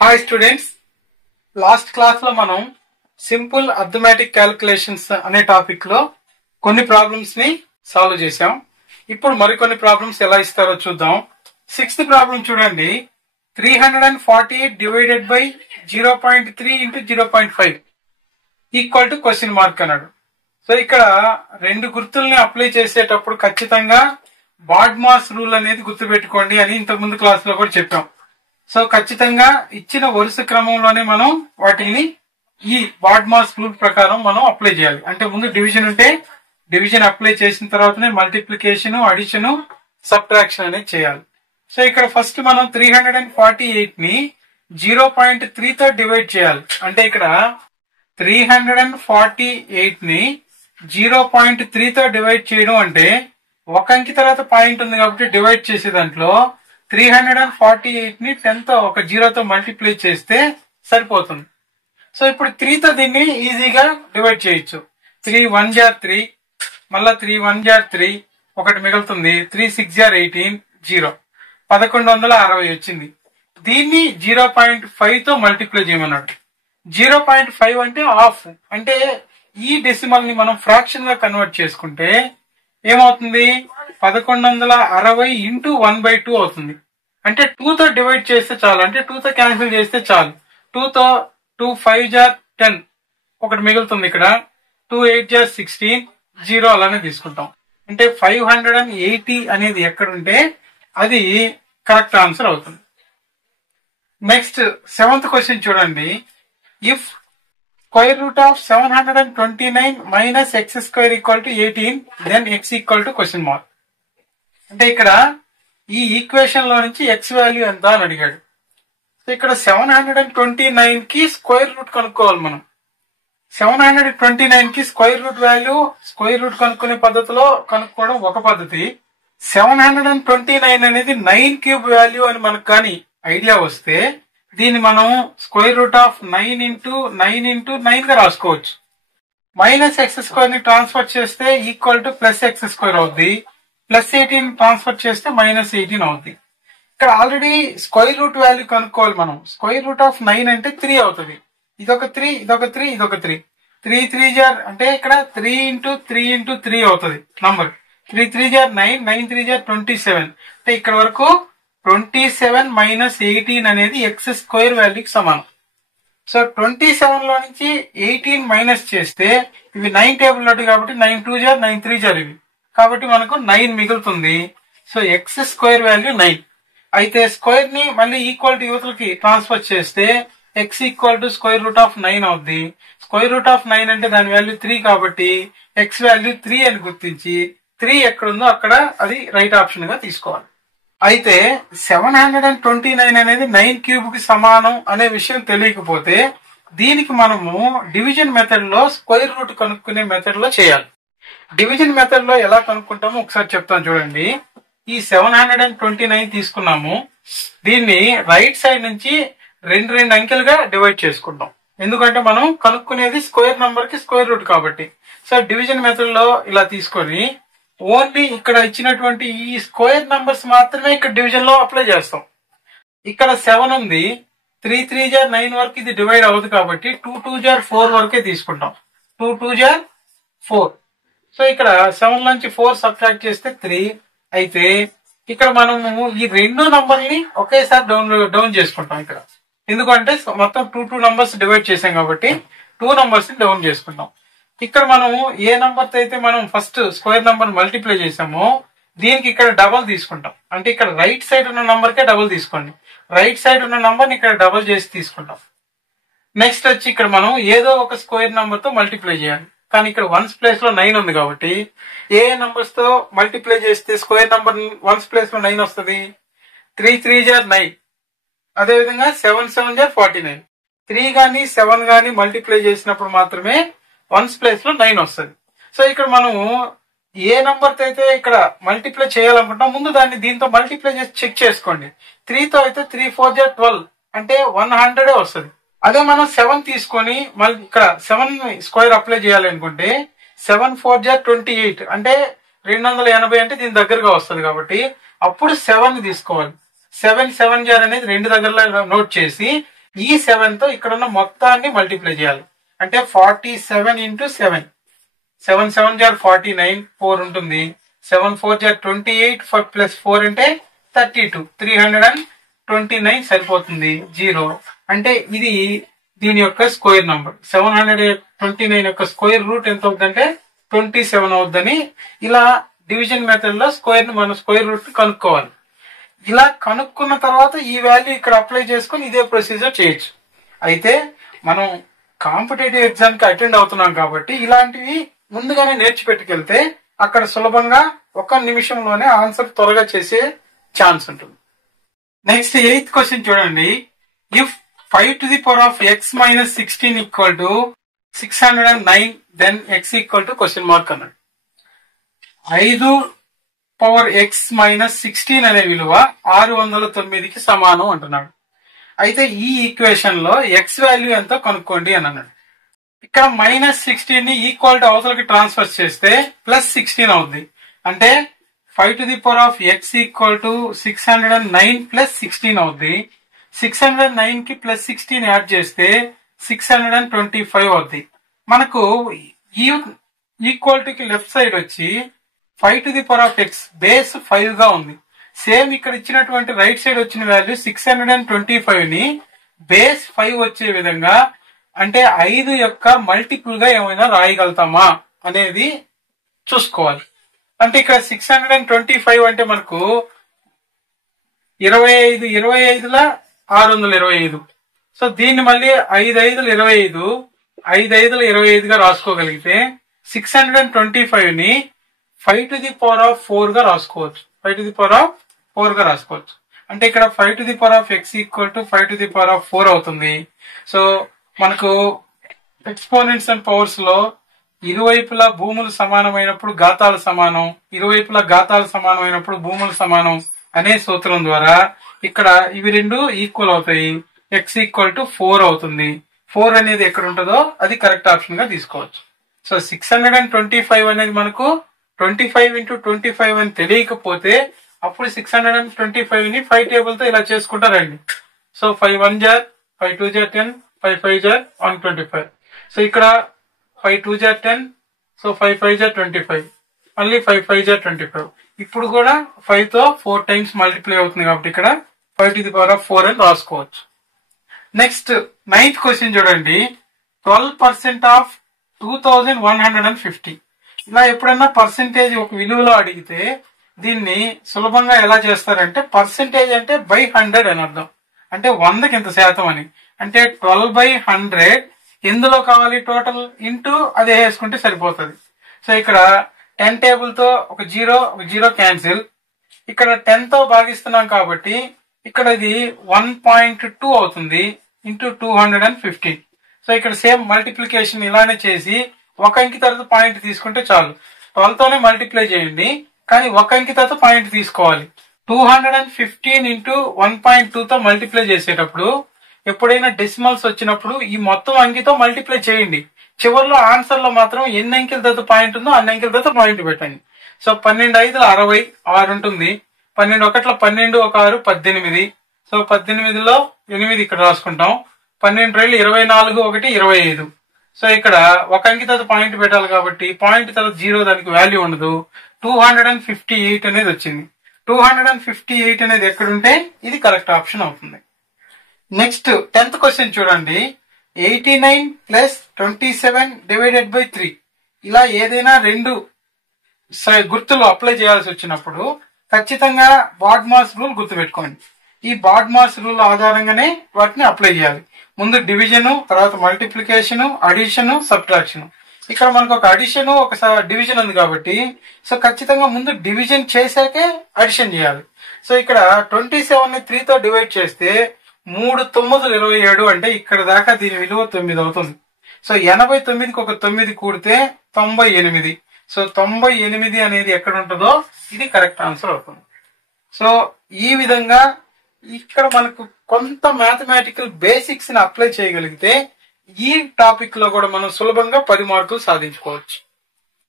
Hi students, last class లో మనం simple arithmetic calculations అనే టాపిక్ లో కొన్ని ప్రాబ్లమ్స్ ని సాల్వ్ చేసాం. ఇప్పుడు మరికొన్ని ప్రాబ్లమ్స్ ఎలా ఇస్తారో చూద్దాం. 6th ప్రాబ్లం చూడండి. 348 divided by 0.3 into 0.5 equal to question mark అన్నాడు. సో ఇక్కడ రెండు గుర్తుల్ని అప్లై చేసేటప్పుడు ఖచ్చితంగా బాడ్మాస్ రూల్ అనేది గుర్తుపెట్టుకోండి అని ఇంతకు ముందు క్లాస్ లో కూడా చెప్పాం. సో ఖచ్చితంగా ఇచ్చిన వరుస క్రమంలోనే మనం వాటిని ఈ బాడ్మాస్ రూల్ ప్రకారం మనం అప్లై చేయాలి. అంటే ముందు డివిజన్ ఉంటే డివిజన్ అప్లై చేసిన తర్వాతనే మల్టిప్లికేషన్, అడిషన్, సబ్ట్రాక్షన్ అనేది చేయాలి. సో ఇక్కడ ఫస్ట్ మనం 348 ని 0.3 తో డివైడ్ చేయాలి. అంటే ఇక్కడ 348 ని 0.3 తో డివైడ్ చేయడం అంటే ఒక అంకి తర్వాత పాయింట్ ఉంది కాబట్టి డివైడ్ చేసే దాంట్లో 348 ని 10 తో ఒక 0 తో మల్టిప్లై చేస్తే సరిపోతుంది. సో ఇప్పుడు 3 తో దీన్ని ఈజీగా డివైడ్ చేయొచ్చు. 3 1 జార్ 3, మళ్ళా 3 1 జార్ 3, ఒకటి మిగులుతుంది. 3 6 జార్ 18, 0 1160 వచ్చింది. దీన్ని 0.5 తో మల్టిప్లై చేయమన్నాడు. 0.5 అంటే హాఫ్. అంటే ఈ డెసిమల్ ని మనం ఫ్రాక్షన్ గా కన్వర్ట్ చేసుకుంటే ఏమవుతుంది? 1160 ఇంటూ 1/2 అవుతుంది. అంటే 2 తో డివైడ్ చేస్తే చాలు. అంటే 2 తో క్యాన్సిల్ చేస్తే చాలు. 2 తో 2 5 జార్ 10, ఒకటి మిగులుతుంది. ఇక్కడ 2 8 జార్ 16, 0 అలానే తీసుకుంటాం. అంటే 580 అనేది ఎక్కడుంటే అది కరెక్ట్ ఆన్సర్ అవుతుంది. నెక్స్ట్ 7th క్వశ్చన్ చూడండి. If square root of 729 minus x square equal to 18 then x equal to question mark. అంటే ఇక్కడ ఈ ఈక్వేషన్ లో నుంచి ఎక్స్ వాల్యూ ఎంత అని అడిగాడు. సో ఇక్కడ 729 కి స్క్వేర్ రూట్ కనుక్కోవాలి మనం. 729 కి స్క్వేర్ రూట్ కనుక్కునే పద్ధతిలో కనుక్కోవడం ఒక పద్ధతి. 729 అనేది 9 క్యూబ్ వాల్యూ అని మనకు కానీ ఐడియా వస్తే దీన్ని మనం స్క్వేర్ రూట్ ఆఫ్ 9 ఇంటూ 9 గా రాసుకోవచ్చు. మైనస్ ఎక్స్ స్క్వేర్ ని ట్రాన్స్ఫర్ చేస్తే equal to plus X square అవుద్ది. ప్లస్ 18 ట్రాన్స్ఫర్ చేస్తే మైనస్ 18 అవుతుంది. ఇక్కడ ఆల్రెడీ స్క్వేర్ రూట్ వాల్యూ కనుక్కోవాలి మనం. స్క్వేర్ రూట్ ఆఫ్ 9 అంటే 3 అవుతుంది. ఇదొక 3, ఇదొక 3, ఇదొక 3. 3 3 జార్ అంటే ఇక్కడ 3 ఇంటూ 3 ఇంటూ 3 అవుతుంది నంబర్. 3 3 jar 9, 9 3 jar 27. అంటే ఇక్కడ వరకు 27 మైనస్ 18 అనేది ఎక్స్ స్క్వేర్ వాల్యూకి సమానం. సో 27 లో నుంచి 18 మైనస్ చేస్తే ఇవి 9 టేబుల్ నోట్ కాబట్టి 9 2 జార్ 9 3 జార్ ఇవి కాబట్టి మనకు 9 మిగులుతుంది. So X square value 9. అయితే స్క్వేర్ ని మళ్ళీ ఈక్వల్ టు యూతలకి ట్రాన్స్ఫర్ చేస్తే X equal to square root of 9 అవుద్ది. స్క్వేర్ రూట్ ఆఫ్ 9 అంటే దాని వాల్యూ 3 కాబట్టి ఎక్స్ వాల్యూ 3 అని గుర్తించి 3 ఎక్కడుందో అక్కడ అది రైట్ ఆప్షన్ గా తీసుకోవాలి. అయితే 729 అనేది 9 క్యూబ్ కి సమానం అనే విషయం తెలియకపోతే దీనికి మనము డివిజన్ మెథడ్ లో స్క్వేర్ రూట్ కనుక్కునే మెథడ్ లో చేయాలి. డివిజన్ మెథడ్ లో ఎలా కనుక్కుంటామో ఒకసారి చెప్తాను చూడండి. ఈ 729 తీసుకున్నాము. దీన్ని రైట్ సైడ్ నుంచి రెండు అంకెలుగా డివైడ్ చేసుకుంటాం. ఎందుకంటే మనం కనుక్కునేది స్క్వేర్ నంబర్ కి స్క్వేర్ రూట్ కాబట్టి. సో డివిజన్ మెథడ్ లో ఇలా తీసుకొని ఓన్లీ ఇక్కడ ఇచ్చినటువంటి ఈ స్క్వేర్ నంబర్స్ మాత్రమే ఇక్కడ డివిజన్ లో అప్లై చేస్తాం. ఇక్కడ 7 ఉంది. 3 3 జార్ 9 వరకు ఇది డివైడ్ అవ్వదు కాబట్టి 2 2 జార్ 4 వరకే తీసుకుంటాం. 2 2 జార్ 4. సో ఇక్కడ 7 నుంచి 4 సబ్ట్రాక్ట్ చేస్తే 3. అయితే ఇక్కడ మనము ఈ రెండు నంబర్ని ఒకేసారి డౌన్ చేసుకుంటాం ఇక్కడ. ఎందుకంటే మొత్తం 2 నంబర్స్ డివైడ్ చేసాం కాబట్టి 2 నంబర్స్ ని డౌన్ చేసుకుంటాం. ఇక్కడ మనము ఏ నంబర్ తో అయితే మనం ఫస్ట్ స్క్వేర్ నంబర్ మల్టిప్లై చేసామో దీనికి ఇక్కడ డబల్ తీసుకుంటాం. అంటే ఇక్కడ రైట్ సైడ్ ఉన్న నంబర్ కే డబల్ తీసుకోండి. రైట్ సైడ్ ఉన్న నంబర్ ని ఇక్కడ డబల్ చేసి తీసుకుంటాం. నెక్స్ట్ వచ్చి ఇక్కడ మనం ఏదో ఒక స్క్వేర్ నంబర్ తో మల్టిప్లై చేయాలి. కానీ ఇక్కడ 1's ప్లేస్ లో 9 ఉంది కాబట్టి ఏ నంబర్స్ తో మల్టిప్లై చేస్తే స్క్వేర్ నంబర్ 1's ప్లేస్ లో 9 వస్తుంది? 3 3 జార్ 9. అదేవిధంగా 7 7 జార్ 49. 3 గానీ 7 గానీ మల్టిప్లై చేసినప్పుడు మాత్రమే 1's ప్లేస్ లో 9 వస్తుంది. సో ఇక్కడ మనము ఏ నంబర్ తో అయితే ఇక్కడ మల్టిప్లై చేయాలనుకుంటాం ముందు దాన్ని దీంతో మల్టిప్లై చేసి చెక్ చేసుకోండి. 3 తో అయితే 3 4 జార్ 12 అంటే 100 వస్తుంది. అదే మనం 7 తీసుకొని మళ్ళీ ఇక్కడ 7 స్క్వేర్ అప్లై చేయాలి అనుకుంటే 7 4 జార్ 28 అంటే 280 అంటే దీని దగ్గరగా వస్తుంది కాబట్టి అప్పుడు 7 తీసుకోవాలి. 7 7 జార్ అనేది రెండు దగ్గరలో నోట్ చేసి ఈ 7 తో ఇక్కడ ఉన్న మొత్తాన్ని మల్టిప్లై చేయాలి. అంటే 47 ఇంటూ 7, 7 7 జార్ 49, 4 ఉంటుంది. 7 4 జార్ 28 ప్లస్ 4 అంటే 32, 329 సరిపోతుంది. 0 అంటే ఇది దీని యొక్క స్క్వేర్ నంబర్. 729 యొక్క స్క్వేర్ రూట్ ఎంత అవుతుందంటే 27 అవుతుందని ఇలా డివిజన్ మెథడ్ లో మనం స్క్వేర్ రూట్ కనుక్కోవాలి. ఇలా కనుక్కున్న తర్వాత ఈ వాల్యూ ఇక్కడ అప్లై చేసుకుని ఇదే ప్రొసీజర్ చేయొచ్చు. అయితే మనం కాంపిటేటివ్ ఎగ్జామ్ కి అటెండ్ అవుతున్నాం కాబట్టి ఇలాంటివి ముందుగానే నేర్చిపెట్టుకెళ్తే అక్కడ సులభంగా 1 నిమిషంలోనే ఆన్సర్ త్వరగా చేసే ఛాన్స్ ఉంటుంది. నెక్స్ట్ 8th క్వశ్చన్ చూడండి. If 5 to the power of x minus 16 equal to 609 then x equal to question mark అన్నాడు. 5 పవర్ ఎక్స్ మైనస్ 16 అనే విలువ 609కి సమానం అంటున్నాడు. అయితే ఈ ఈక్వేషన్ లో ఎక్స్ వాల్యూ ఎంతో కనుక్కోండి అని అన్నాడు. ఇక్కడ -16 ని ఈక్వల్ టు అవతలకి ట్రాన్స్ఫర్ చేస్తే +16 అవుద్ది. అంటే 5 to the power of x equal to 609 + 16 అవుద్ది. 609 కి +16 యాడ్ చేస్తే 625 అవుద్ది. మనకు ఈక్వల్ టు కి లెఫ్ట్ సైడ్ వచ్చి 5 to the power of x base 5 గా ఉంది. సేమ్ ఇక్కడ ఇచ్చినటువంటి రైట్ సైడ్ వచ్చిన వాల్యూ 625 ని బేస్ 5 వచ్చే విధంగా అంటే 5 యొక్క మల్టిపుల్ గా ఏమైనా రాయగలుగుతామా అనేది చూసుకోవాలి. అంటే ఇక్కడ 625 అంటే మనకు 25ల 625. సో దీన్ని మళ్ళీ 5 5ల 25, 5 5ల 25 గా రాసుకోగలిగితే 625 ని 5 to the power of 4 గా రాసుకోవచ్చు. 5 to the power of 4 గా రాసుకోవచ్చు. అంటే ఇక్కడ 5 to the power of x equal to 5 to the power of 4 అవుతుంది. సో మనకు ఎక్స్పోనెంట్స్ అండ్ పవర్స్ లో ఇరువైపులా భూములు సమానమైనప్పుడు ఘాతాలు సమానం, ఇరువైపులా ఘాతాలు సమానమైనప్పుడు భూములు సమానం అనే సూత్రం ద్వారా ఇక్కడ ఇవి రెండు ఈక్వల్ అవుతాయి. x ఈక్వల్ టు 4 అవుతుంది. 4 అనేది ఎక్కడ ఉంటుందో అది కరెక్ట్ ఆప్షన్ గా తీసుకోవచ్చు. సో 625 అనేది మనకు 25 ఇంటూ 25 అని తెలియకపోతే అప్పుడు 625 ని 5 టేబుల్ తో ఇలా చేసుకుంటారండి. సో 5 1 జార్ 5 2 జార్ 10, 5 5 జార్ 125. సో ఇక్కడ 5 2 జార్ 10, సో 5 5 జార్ 25, మళ్ళీ 5 5 జార్ 25. ఇప్పుడు కూడా 5 తో 4 టైమ్స్ మల్టిప్లై అవుతుంది కాబట్టి ఇక్కడ 5 to the power of 4 అని రాసుకోవచ్చు. నెక్స్ట్ 9th క్వశ్చన్ చూడండి. 12% ఆఫ్ 2150. ఇలా ఎప్పుడన్నా పర్సెంటేజ్ ఒక విలువలో అడిగితే దీన్ని సులభంగా ఎలా చేస్తారంటే పర్సెంటేజ్ అంటే బై 100 అని అర్థం. అంటే 100కి ఎంత శాతం అని. అంటే 12/100 ఎందులో కావాలి టోటల్ ఇంటూ అదే వేసుకుంటే సరిపోతుంది. సో ఇక్కడ 10 టేబుల్ తో ఒక జీరో క్యాన్సిల్. ఇక్కడ 10 తో భాగిస్తున్నాం కాబట్టి ఇక్కడ ఇది 1.2 అవుతుంది ఇంటూ 215. సో ఇక్కడ సేమ్ మల్టిప్లికేషన్ ఇలానే చేసి ఒక అంకి తర్వాత పాయింట్ తీసుకుంటే చాలు. 12 తోనే మల్టిప్లై చేయండి కానీ ఒక అంకి తర్వాత పాయింట్ తీసుకోవాలి. 215 ఇంటూ 1.2 తో మల్టిప్లై చేసేటప్పుడు ఎప్పుడైనా డెసిమల్స్ వచ్చినప్పుడు ఈ మొత్తం అంకితో మల్టిప్లై చేయండి. చివరిలో ఆన్సర్ లో మాత్రం ఎన్ని అంకెల తర్వాత పాయింట్ ఉందో అన్ని అంకెల తర్వాత పాయింట్ పెట్టండి. సో 12 5ల 60, 6 ఉంటుంది. 12 1ల 12, 1 6 18. సో 18లో 8 ఇక్కడ రాసుకుంటాం. 12 2 24, 1 25. సో ఇక్కడ ఒక అంకి తర్వాత పాయింట్ పెట్టాలి కాబట్టి పాయింట్ తర్వాత 0 దానికి వాల్యూ ఉండదు. 258 అనేది వచ్చింది. 258 అనేది ఎక్కడుంటే ఇది కరెక్ట్ ఆప్షన్ అవుతుంది. నెక్స్ట్ 10th క్వశ్చన్ చూడండి. 89 + 27 డివైడెడ్ బై 3. ఇలా ఏదైనా రెండు గుర్తులు అప్లై చేయాల్సి వచ్చినప్పుడు ఖచ్చితంగా బాడ్మాస్ రూల్ గుర్తుపెట్టుకోండి. ఈ బాడ్మాస్ రూల్ ఆధారంగానే వాటిని అప్లై చేయాలి. ముందు డివిజన్, తర్వాత మల్టిప్లికేషన్, అడిషన్, సబ్ట్రాక్షన్. ఇక్కడ మనకు ఒక అడిషన్ ఒక డివిజన్ ఉంది కాబట్టి సో ఖచ్చితంగా ముందు డివిజన్ చేశాకే అడిషన్ చేయాలి. సో ఇక్కడ 27 ని 3 తో డివైడ్ చేస్తే 3 9 27 అంటే ఇక్కడ దాకా దీని విలువ 9 అవుతుంది. సో 89కి ఒక 9 కూడితే 98. సో 98 అనేది ఎక్కడ ఉంటుందో ఇది కరెక్ట్ ఆన్సర్ అవుతుంది. సో ఈ విధంగా ఇక్కడ మనకు కొంత మ్యాథమెటికల్ బేసిక్స్ ని అప్లై చేయగలిగితే ఈ టాపిక్ లో కూడా మనం సులభంగా 10 మార్కులు సాధించుకోవచ్చు.